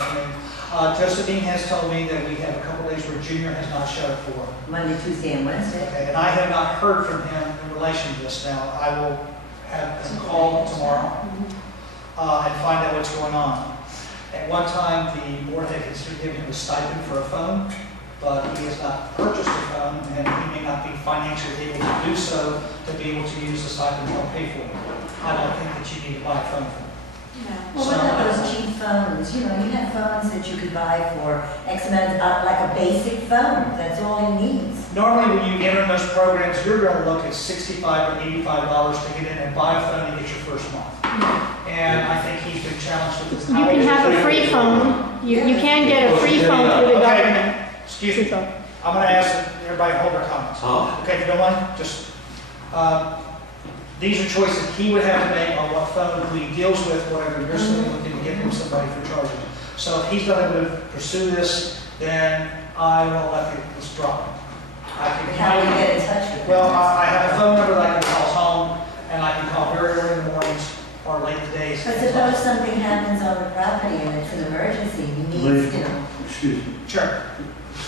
Josephine has told me that we have a couple days where Junior has not showed up for work. Monday, Tuesday, and Wednesday. Okay, and I have not heard from him in relation to this. Now, I will have him call tomorrow and find out what's going on. At one time, the board had considered giving him a stipend for a phone, but he has not purchased a phone, and he may not be financially able to do so to be able to use the stipend he'll pay for it. I don't think that you need to buy a phone for him. Well, what about those cheap phones? You know, you have phones that you could buy for X amount, like a basic phone. That's all he needs. Normally, when you enter those programs, you're going to look at $65 or $85 to get in and buy a phone and get your first month. And I think he's been challenged with this. You can have a free phone. You can get a free phone through the government. Excuse me. I'm going to ask everybody to hold their comments. Okay, if you don't mind, just, these are choices he would have to make on what phone, who he deals with, whatever. You're still looking to get him somebody for charges. So if he's not able to pursue this, then I will let this drop. How do you get in touch with him? Well, I have a phone number that I can call home, and I can call very early in the mornings or late in the days. But suppose something happens on the property and it's an emergency, you need, you know. Excuse me. Sure.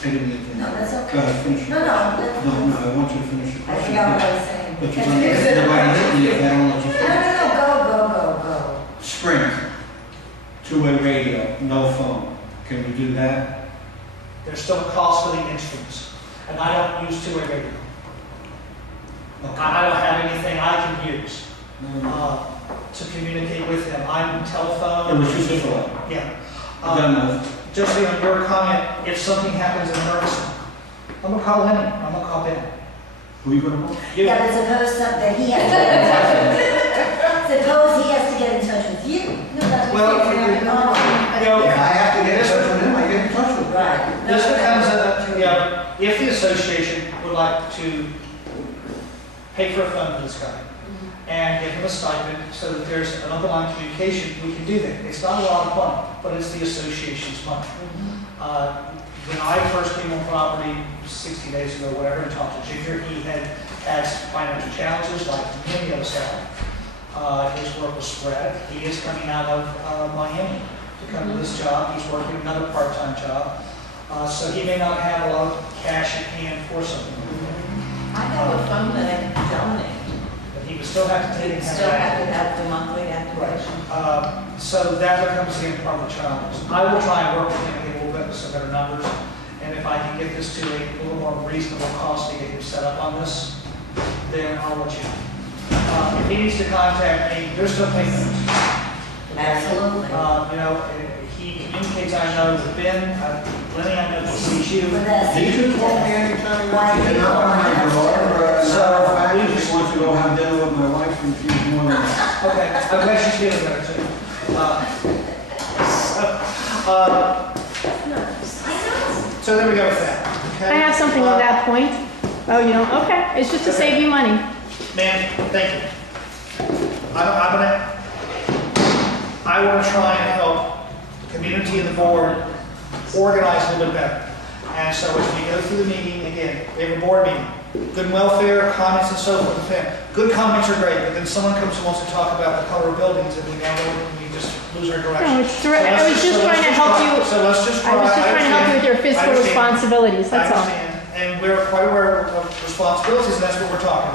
I didn't get that. No, that's Go okay. ahead, finish. No, No, I want you to finish your I question. forgot what I was saying. But you're going to get everybody hit me if I don't let you finish. Go. Sprint, two-way radio, no phone. Can we do that? There's still a cost for the instruments, and I don't use two-way radio. Okay. I don't have anything I can use No. to communicate with him. I'm telephone. It was just a thought. Yeah. Done enough. Just so on your comment, if something happens in emergency, I'm gonna call him. I'm gonna call Ben. Who are you going to call? You. Yeah, but suppose that he has to get in touch with suppose he has to get in touch with you. No, that's Well, what you you're know, If I have to get in touch with him, I get in touch with him. Right. This becomes if the association would like to pay for a phone for this guy and give him a stipend so that there's an open line of communication, we can do that. It's not a lot of money, but it's the association's money. When I first came on property 60 days ago, whatever, and talked to Junior, he had financial challenges like many of us have. His work was spread. He is coming out of Miami to come to this job. He's working another part-time job. So he may not have a lot of cash at hand for something. I have a phone that I can donate. But he would still have to take You it. still have to have the monthly activation. So that becomes again part of the challenge. I will try and work with him to get a little bit some better numbers. And if I can get this to a little more reasonable cost to get him set up on this, then I'll let you know. If he needs to contact me, there's no payment. Absolutely. You know, he communicates, I know, with Ben, Lenny, I know he sees you. But that's- You can call me anytime you want. You're not on my door. So, I just want to go have dinner with my wife and she's more than that. Okay, I'm glad she's feeling better too. So there we go with that. Okay? I have something at that point. Oh, you don't? Okay. It's just to save you money. Ma'am, thank you. I want to try and help the community and the board organize a little bit better. And so as we go through the meeting, again, we have a board meeting, good and welfare, comments and so forth. Good comments are great, but then someone comes and wants to talk about the color of buildings and we just lose our direction. No, I was just trying to help you. So let's just try. I was just trying to help you with your fiscal I understand. responsibilities. That's I all. understand. And we're quite aware of responsibilities, and that's what we're talking about.